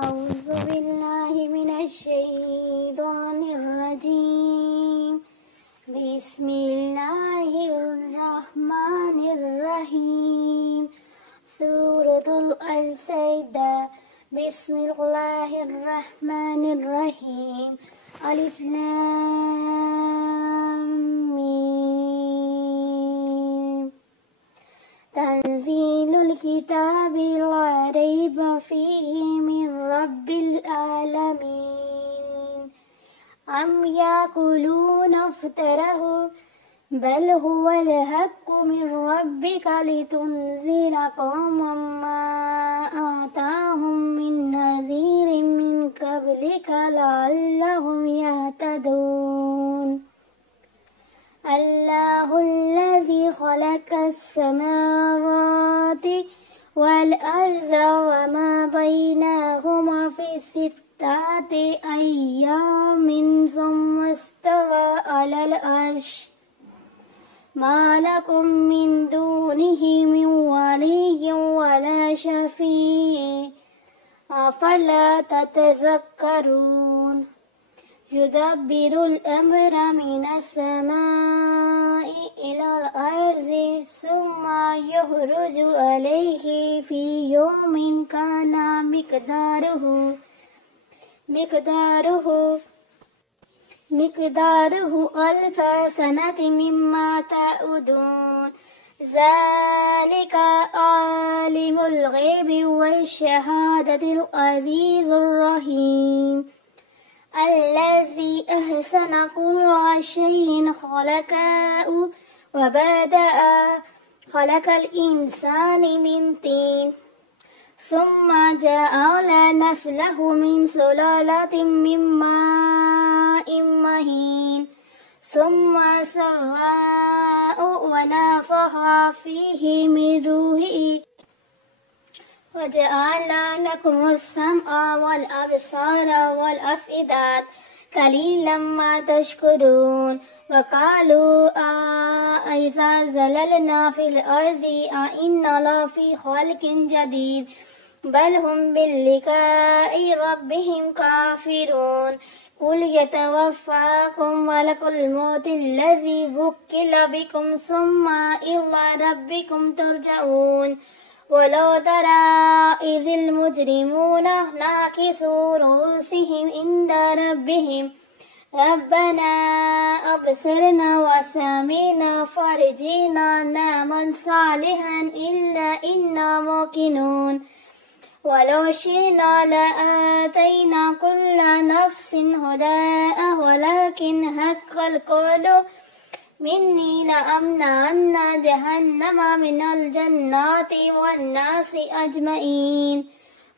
أعوذ بالله من الشيطان الرجيم. بسم الله الرحمن الرحيم. سورة السجدة. بسم الله الرحمن الرحيم. ألف لام ميم. تنزيل الكتاب لا ريب فيه من رب العالمين. أم يقولون افتره بل هو الحق من ربك لتنذر قوما ما آتاهم من نذير من قبلك لعلهم يهتدون. الله الذي خلق السماوات والأرض وما بينهما في 6 أيام ثم استوى على العرش. ما لكم من دونه من ولي ولا شفيع أفلا تتذكرون. يدبر الأمر من السماء إلى الأرض ثم يخرج عليه في يوم كان مقداره 1000 سنة مما تعودون. ذلك عالم الغيب والشهادة العزيز الرحيم. الذي أحسن كل شيء خلقه وبدأ خلق الإنسان من طين ثم جعل نسله من سلالة من ماء مهين ثم سواه ونفخ فيه من روحه وجعل لكم السمع والأبصار والأفئدة قليلا ما تشكرون. وقالوا أإذا زللنا في الأرض أإنا لفي خلق جديد بل هم بلقاء ربهم كافرون. قل يتوفاكم ملك الموت الذي وكل بكم ثم إلى ربكم ترجعون. ولو ترى إذ المجرمون ناكسوا رؤوسهم عند ربهم ربنا أبصرنا وسمعنا فارجعنا نعمل صالحا إنا موقنون. ولو شئنا لآتينا كل نفس هداها ولكن حق القول مني لأمنعن جهنم من الجنة والناس أجمعين.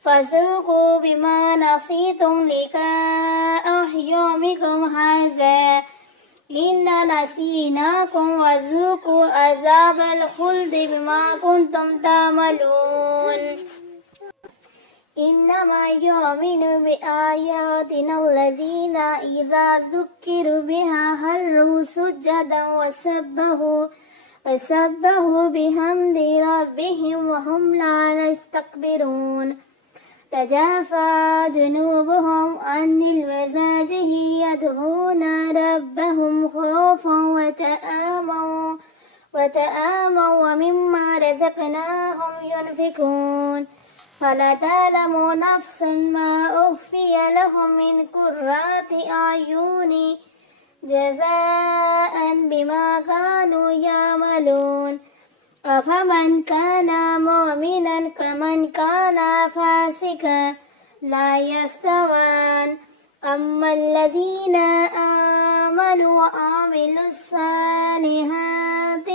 فذوقوا بما نسيتم لقاء يومكم هذا إنا نسيناكم وذوقوا عذاب الخلد بما كنتم تعملون. إنما يؤمن بآياتنا الذين إذا ذكروا بها خروا سجدا وسبحوا بحمد ربهم وهم لا يستكبرون. تجافى جنوبهم عن المضاجع يدعون ربهم خوفا وطمعا ومما رزقناهم ينفقون. فلا تعلم نفس ما أخفي لهم من قرة أعين جزاء بما كانوا يعملون. أفمن كان مؤمنا كمن كان فاسقا لا يستوان. أما الذين آمنوا وعملوا الصالحات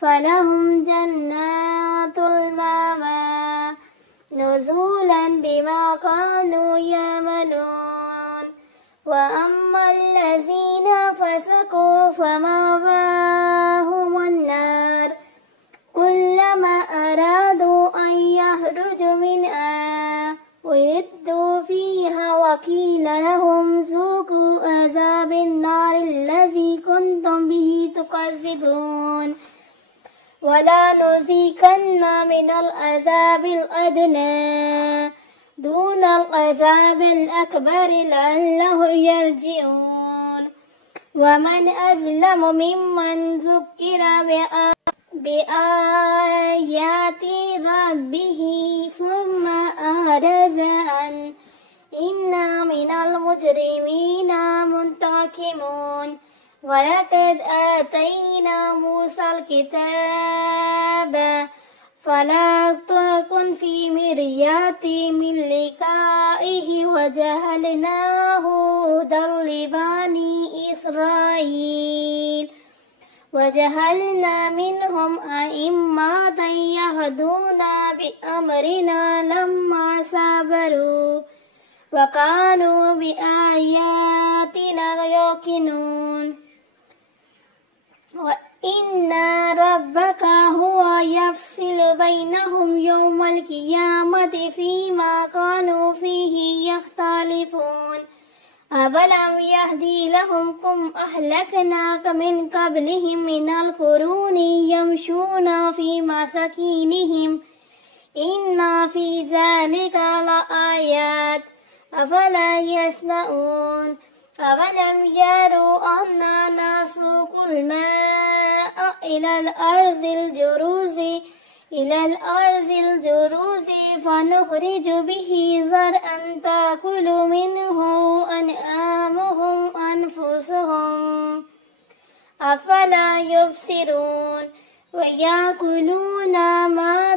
فلهم جنات المأوى نزولا بما كانوا يعملون. وأما الذين فسقوا فمأواهم النار كلما أرادوا أن يخرجوا منها أعيدوا فيها وقيل لهم ذوقوا عذاب النار الذي كنتم به تكذبون. ولا نذيقن من العذاب الأدنى دون العذاب الأكبر لعلهم يرجعون ومن أظلم ممن ذكر بآيات ربه ثم أعرض عنه إنا من المجرمين منتقمون ولقد آتينا موسى الكتاب فلا تكن في مرية من لقائه وجعلناه هدى لبني إسرائيل وجعلنا منهم أئمة يهدون بأمرنا لما صبروا وكانوا بآياتنا يوقنون وإن ربك هو يفصل بينهم يوم القيامة فيما كانوا فيه يختلفون أولم يهدي لهم كم أهلكنا من قبلهم من القرون يمشون في مساكنهم إن في ذلك لآيات أفلا يسمعون أولم يروا أنا نسوق الماء إلى الأرض الجروز فنخرج به زرعا تأكل منه أنعامهم أنفسهم أفلا يبصرون ويأكلون ما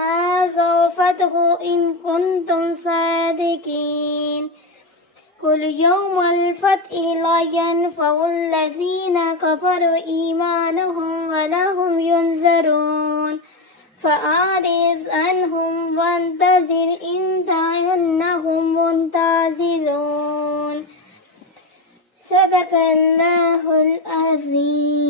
هذا فاتقوا إن كنتم صادقين كل يوم الفتح لا ينفع الذين كفروا إيمانهم ولا هم ينذرون فأعرض عنهم وانتظر إنهم منتظرون صدق الله العظيم.